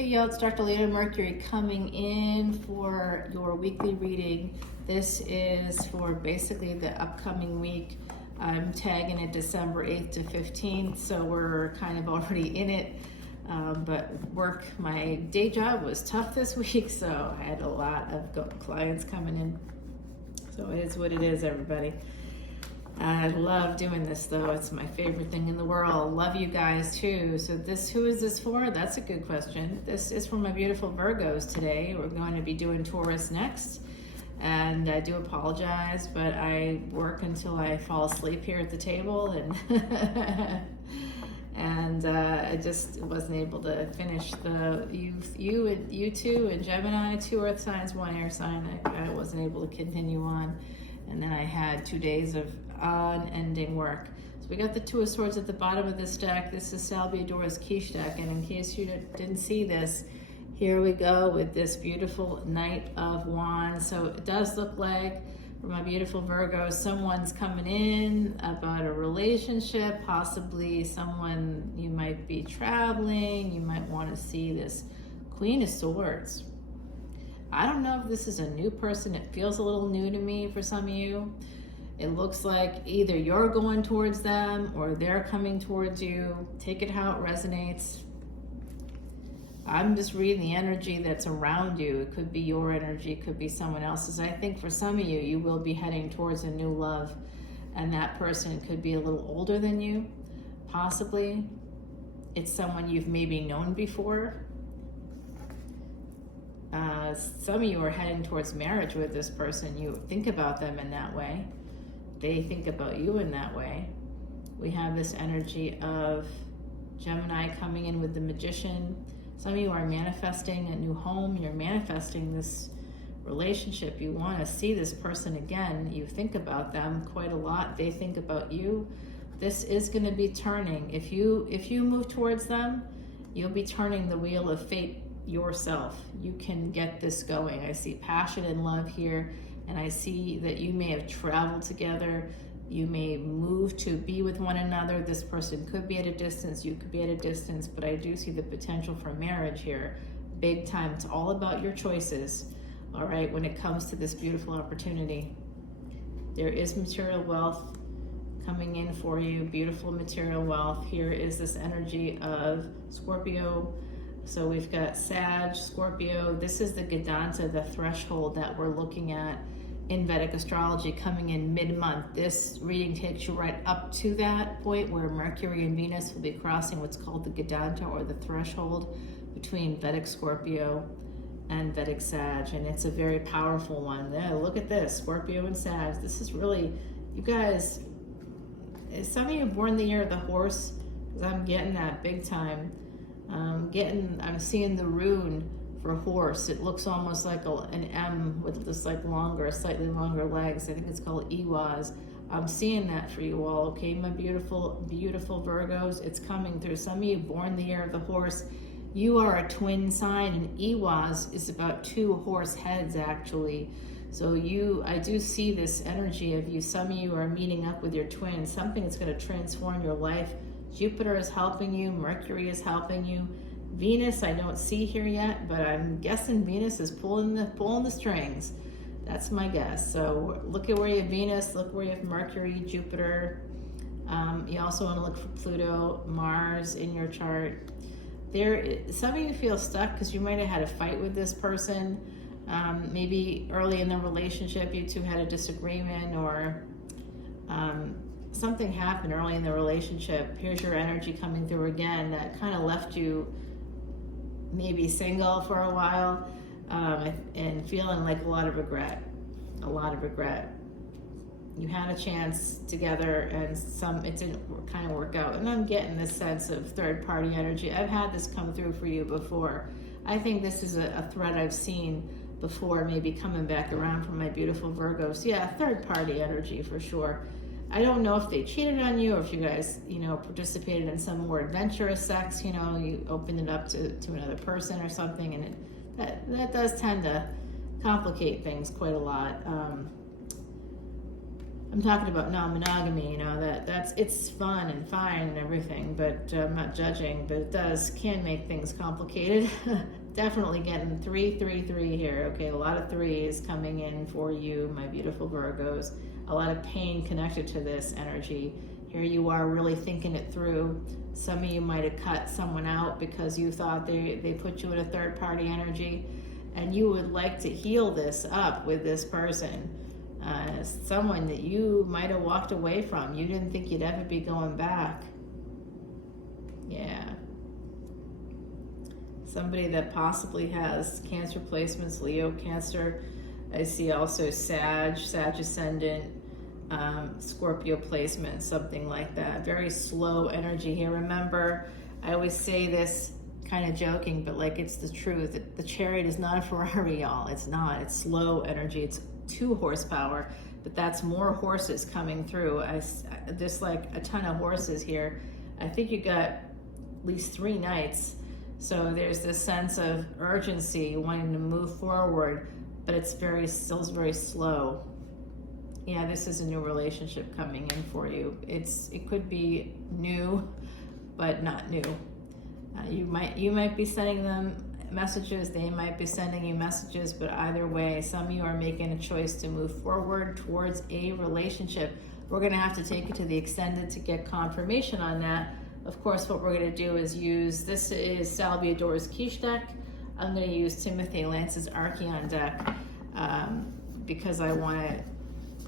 Hey y'all, it's Dr. Leona Mercury coming in for your weekly reading. This is for basically the upcoming week. I'm tagging it December 8th to 15th, so we're kind of already in it. But my day job was tough this week, so I had a lot of clients coming in. So it is what it is, everybody. I love doing this though. It's my favorite thing in the world. Love you guys too. So who is this for? That's a good question. This is for my beautiful Virgos today. We're going to be doing Taurus next. And I do apologize, but I work until I fall asleep here at the table and I just wasn't able to finish you two and Gemini, 2 earth signs, 1 air sign. I wasn't able to continue on. And then I had 2 days of unending work. So we got the 2 of Swords at the bottom of this deck. This is Salvador's quiche deck. And in case you didn't see this, here we go with this beautiful Knight of Wands. So it does look like, for my beautiful Virgos, someone's coming in about a relationship, possibly someone you might be traveling. You might want to see this Queen of Swords. I don't know if this is a new person. It feels a little new to me for some of you. It looks like either you're going towards them or they're coming towards you. Take it how it resonates. I'm just reading the energy that's around you. It could be your energy, it could be someone else's. I think for some of you, you will be heading towards a new love, and that person could be a little older than you, possibly. It's someone you've maybe known before. Some of you are heading towards marriage with this person. You think about them in that way. They think about you in that way. We have this energy of Gemini coming in with the Magician. Some of you are manifesting a new home. You're manifesting this relationship. You want to see this person again. You think about them quite a lot. They think about you. This is going to be turning. If you move towards them, you'll be turning the wheel of fate yourself. You can get this going. I see passion and love here, and I see that you may have traveled together. You may move to be with one another. This person could be at a distance, you could be at a distance, but I do see the potential for marriage here. Big time. It's all about your choices, all right, when it comes to this beautiful opportunity. There is material wealth coming in for you, beautiful material wealth. Here is this energy of Scorpio. So we've got Sag, Scorpio. This is the Gadanta, the threshold that we're looking at in Vedic Astrology coming in mid-month. This reading takes you right up to that point where Mercury and Venus will be crossing what's called the Gadanta, or the threshold between Vedic Scorpio and Vedic Sag. And it's a very powerful one. Yeah, look at this, Scorpio and Sag. This is really, you guys, some of you born the year of the horse, because I'm getting that big time. I'm seeing the rune for horse. It looks almost like an M with just like slightly longer legs. I think it's called Iwaz. I'm seeing that for you all, okay, my beautiful, beautiful Virgos. It's coming through. Some of you born the year of the horse, you are a twin sign, and Iwaz is about 2 horse heads actually. So I do see this energy of you. Some of you are meeting up with your twin. Something that's going to transform your life. Jupiter is helping you. Mercury is helping you. Venus, I don't see here yet, but I'm guessing Venus is pulling the strings. That's my guess. So look at where you have Venus, look where you have Mercury, Jupiter. You also want to look for Pluto, Mars in your chart. Some of you feel stuck because you might have had a fight with this person. Maybe early in the relationship, you two had a disagreement, or something happened early in the relationship. Here's your energy coming through again that kind of left you maybe single for a while, and feeling like a lot of regret. You had a chance together and it didn't kind of work out. And I'm getting this sense of third party energy. I've had this come through for you before. I think this is a thread I've seen before, maybe coming back around from my beautiful Virgos. Yeah, third party energy for sure. I don't know if they cheated on you, or if you guys, participated in some more adventurous sex, you opened it up to another person or something, and that does tend to complicate things quite a lot. I'm talking about non-monogamy, you know, it's fun and fine and everything, but I'm not judging, but it can make things complicated. Definitely getting 333 here. Okay, a lot of threes coming in for you, my beautiful Virgos. A lot of pain connected to this energy. Here you are really thinking it through. Some of you might have cut someone out because you thought they put you in a third party energy, and you would like to heal this up with this person. Someone that you might have walked away from. You didn't think you'd ever be going back. Yeah. Somebody that possibly has Cancer placements, Leo, Cancer. I see also Sag Ascendant, Scorpio placement, something like that. Very slow energy here. Remember, I always say this kind of joking, but like it's the truth. The Chariot is not a Ferrari, y'all. It's not. It's slow energy. It's 2 horsepower, but that's more horses coming through. There's like a ton of horses here. I think you got at least 3 knights. So there's this sense of urgency, wanting to move forward, but it's still very slow. Yeah, this is a new relationship coming in for you. It could be new, but not new. You might be sending them messages, they might be sending you messages, but either way, some of you are making a choice to move forward towards a relationship. We're going to have to take it to the Extended to get confirmation on that. Of course, what we're going to do is this is Salvador's Quiche deck. I'm going to use Timothy Lance's Archeon deck because I want to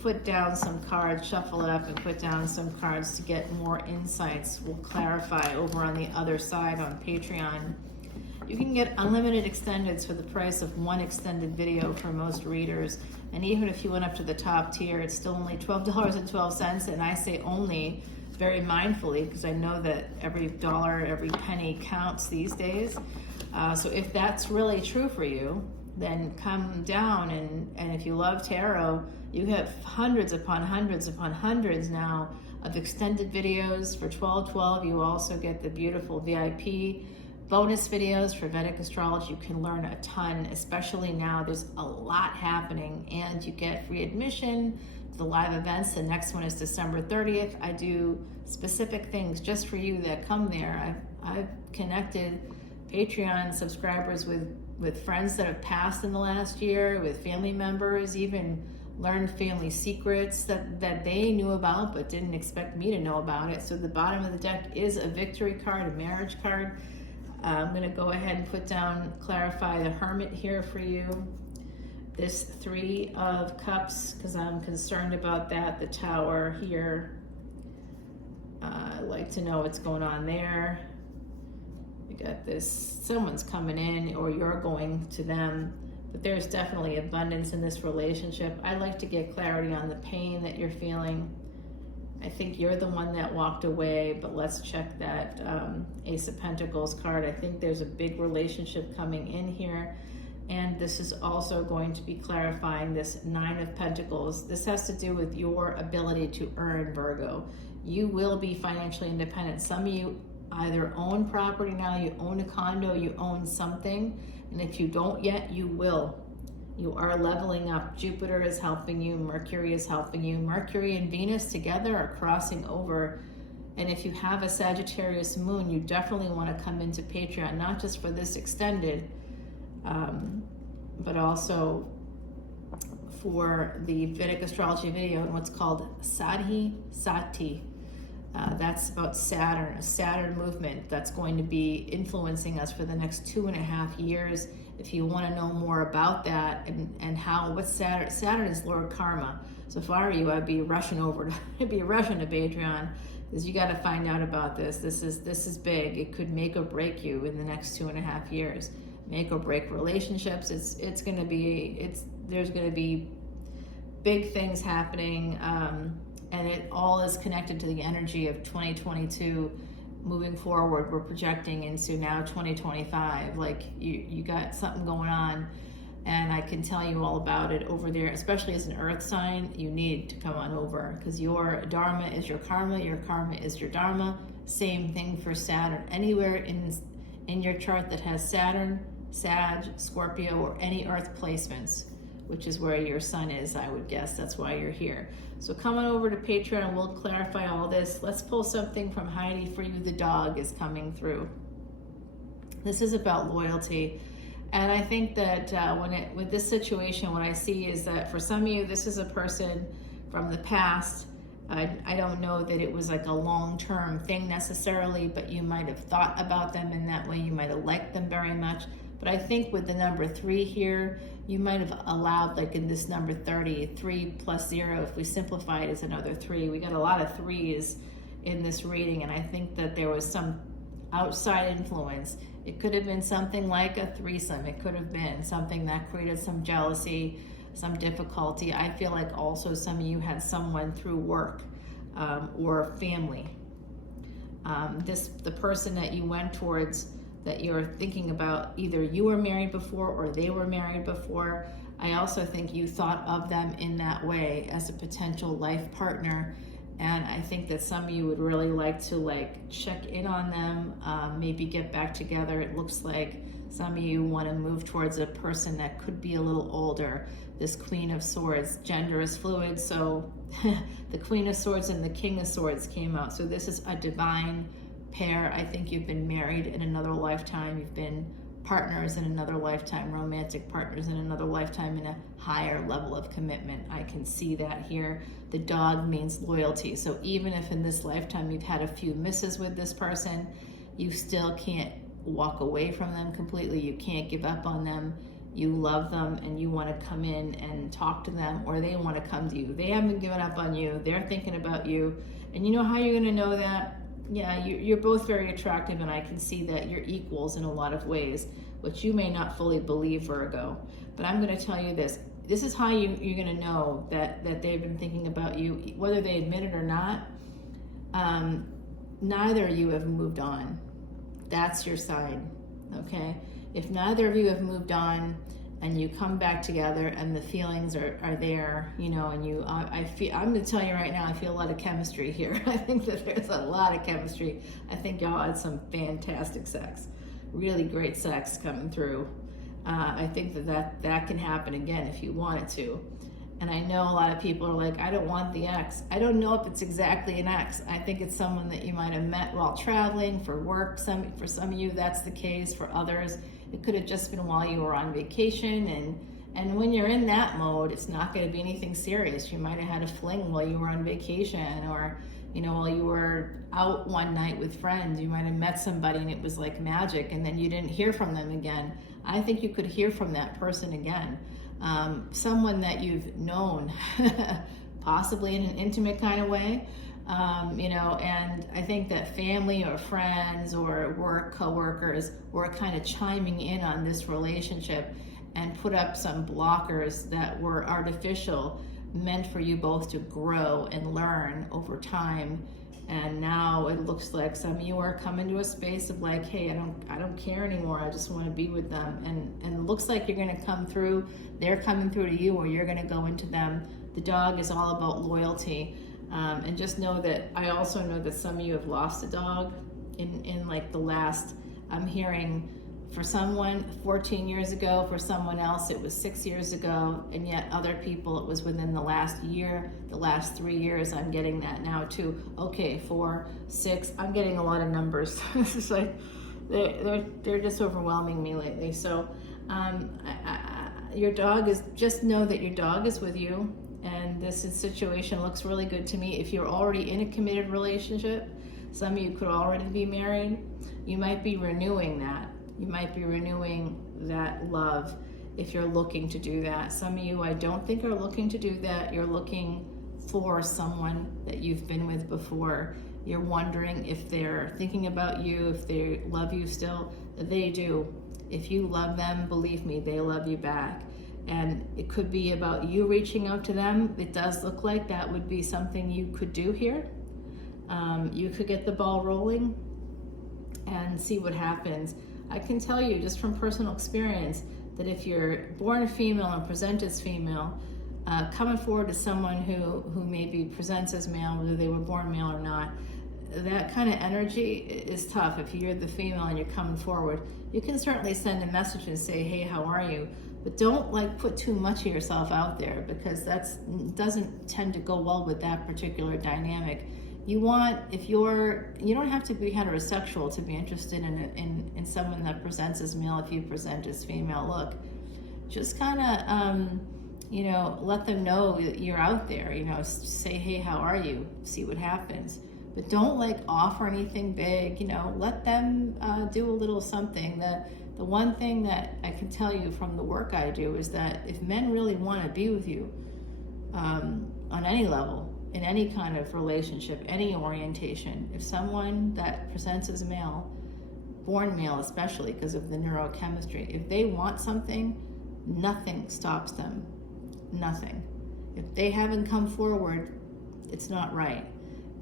put down some cards, shuffle it up and put down some cards to get more insights. We'll clarify over on the other side on Patreon. You can get unlimited extendeds for the price of 1 extended video for most readers. And even if you went up to the top tier, it's still only $12.12. And I say only very mindfully because I know that every dollar, every penny counts these days. So if that's really true for you, then come down. And if you love tarot, you have hundreds upon hundreds upon hundreds now of extended videos for $12.12. You also get the beautiful VIP bonus videos for Vedic Astrology. You can learn a ton, especially now. There's a lot happening, and you get free admission to the live events. The next one is December 30th. I do specific things just for you that come there. I've connected Patreon subscribers with friends that have passed in the last year, with family members, even learned family secrets that they knew about but didn't expect me to know about it. So the bottom of the deck is a victory card, a marriage card. I'm going to go ahead and clarify the Hermit here for you. This 3 of Cups, because I'm concerned about that. The Tower here. I'd like to know what's going on there. You got this, someone's coming in or you're going to them, but there's definitely abundance in this relationship. I'd like to get clarity on the pain that you're feeling. I think you're the one that walked away, but let's check that Ace of Pentacles card. I think there's a big relationship coming in here. And this is also going to be clarifying this 9 of Pentacles. This has to do with your ability to earn, Virgo. You will be financially independent. Some of you either own property now, you own a condo, you own something. And if you don't yet, you will. You are leveling up. Jupiter is helping you. Mercury is helping you. Mercury and Venus together are crossing over. And if you have a Sagittarius moon, you definitely want to come into Patreon, not just for this extended, but also for the Vedic Astrology video and what's called Sadhi Sati. That's about Saturn, a Saturn movement that's going to be influencing us for the next 2.5 years. If you want to know more about that and what's Saturn? Saturn is Lord Karma. So if I were you, I'd be rushing to Patreon, because you got to find out about this. This is big. It could make or break you in the next 2.5 years. Make or break relationships. There's going to be big things happening, and it all is connected to the energy of 2022. Moving forward, we're projecting into now 2025. Like you got something going on, and I can tell you all about it over there. Especially as an Earth sign, you need to come on over, because your Dharma is your karma is your Dharma. Same thing for Saturn. Anywhere in your chart that has Saturn, Sag, Scorpio, or any Earth placements, which is where your sun is, I would guess. That's why you're here. So come on over to Patreon and we'll clarify all this. Let's pull something from Heidi for you. The dog is coming through. This is about loyalty. And I think that with this situation, what I see is that for some of you, this is a person from the past. I don't know that it was like a long-term thing necessarily, but you might have thought about them in that way. You might have liked them very much. But I think with the number 3 here, you might have allowed, like in this number 30, 3 plus 0, if we simplify it as another 3. We got a lot of 3s in this reading, and I think that there was some outside influence. It could have been something like a threesome. It could have been something that created some jealousy, some difficulty. I feel like also some of you had someone through work or family. The person that you went towards, that you're thinking about, either you were married before or they were married before. I also think you thought of them in that way as a potential life partner. And I think that some of you would really like to check in on them, maybe get back together. It looks like some of you want to move towards a person that could be a little older. This Queen of Swords, gender is fluid, so the Queen of Swords and the King of Swords came out. So this is a divine pair. I think you've been married in another lifetime. You've been partners in another lifetime, romantic partners in another lifetime, in a higher level of commitment. I can see that here. The dog means loyalty. So even if in this lifetime you've had a few misses with this person, you still can't walk away from them completely. You can't give up on them. You love them and you want to come in and talk to them, or they want to come to you. They haven't given up on you. They're thinking about you. And you know how you're going to know that? Yeah, you're both very attractive, and I can see that you're equals in a lot of ways, which you may not fully believe, Virgo. But I'm going to tell you this. This is how you're going to know that they've been thinking about you, whether they admit it or not. Neither of you have moved on. That's your sign, okay? If neither of you have moved on and you come back together and the feelings are there, and I'm going to tell you right now, I feel a lot of chemistry here. I think that there's a lot of chemistry. I think y'all had some fantastic sex, really great sex coming through. I think that can happen again if you want it to. And I know a lot of people are like, I don't want the ex. I don't know if it's exactly an ex. I think it's someone that you might have met while traveling for work. For some of you, that's the case. For others, it could have just been while you were on vacation. And when you're in that mode, it's not going to be anything serious. You might have had a fling while you were on vacation, or while you were out one night with friends. You might have met somebody and it was like magic, and then you didn't hear from them again. I think you could hear from that person again. Someone that you've known, possibly in an intimate kind of way, and I think that family or friends or work coworkers were kind of chiming in on this relationship and put up some blockers that were artificial, meant for you both to grow and learn over time. And now it looks like some of you are coming to a space of like, hey, I don't care anymore. I just want to be with them. And it looks like you're going to come through. They're coming through to you, or you're going to go into them. The dog is all about loyalty. And just know that I also know that some of you have lost a dog in like the last, I'm hearing, for someone 14 years ago, for someone else it was 6 years ago, and yet other people it was within the last year, the last 3 years. I'm getting that now too. Okay, 4, 6, I'm getting a lot of numbers. It's just like they're just overwhelming me lately. So your dog is, just know that your dog is with you, and this situation looks really good to me. If you're already in a committed relationship, some of you could already be married, you might be renewing that. You might be renewing that love if you're looking to do that. Some of you, I don't think, are looking to do that. You're looking for someone that you've been with before. You're wondering if they're thinking about you, if they love you still. They do. If you love them, believe me, they love you back. And it could be about you reaching out to them. It does look like that would be something you could do here. You could get the ball rolling and see what happens. I can tell you just from personal experience that if you're born a female and present as female, coming forward to someone who maybe presents as male, whether they were born male or not, that kind of energy is tough. If you're the female and you're coming forward, you can certainly send a message and say, hey, how are you? But don't like put too much of yourself out there, because doesn't tend to go well with that particular dynamic. You want, you don't have to be heterosexual to be interested in someone that presents as male if you present as female. Look, just kind of, let them know that you're out there, say, hey, how are you? See what happens. But don't like offer anything big, let them do a little something. The one thing that I can tell you from the work I do is that if men really want to be with you on any level, in any kind of relationship, any orientation, if someone that presents as male, born male especially because of the neurochemistry, if they want something, nothing stops them. Nothing. If they haven't come forward, it's not right.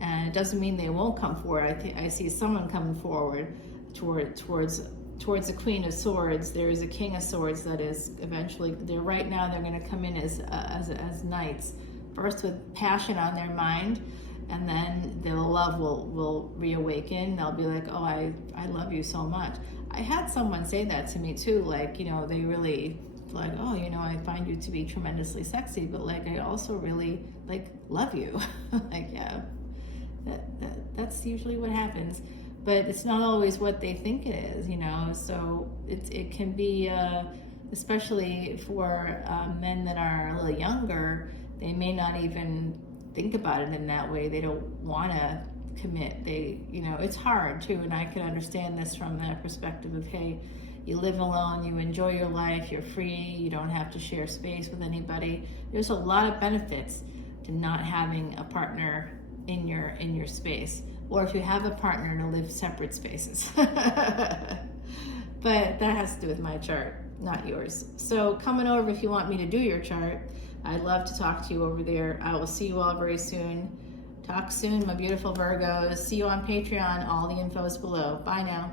And it doesn't mean they won't come forward. I see someone coming forward towards the Queen of Swords. There is a King of Swords that is eventually, they're going to come in as knights, first with passion on their mind, and then their love will reawaken. They'll be like, oh, I love you so much. I had someone say that to me too, like, they really like, oh, I find you to be tremendously sexy, but like, I also really like love you. Like, yeah, that's usually what happens, but it's not always what they think it is, so it can be, especially for men that are a little younger, they may not even think about it in that way. They don't want to commit. It's hard too, and I can understand this from that perspective of, hey, you live alone, you enjoy your life, you're free, you don't have to share space with anybody. There's a lot of benefits to not having a partner in your space, or if you have a partner, to live separate spaces. But that has to do with my chart, not yours. So coming over if you want me to do your chart. I'd love to talk to you over there. I will see you all very soon. Talk soon, my beautiful Virgos. See you on Patreon. All the info is below. Bye now.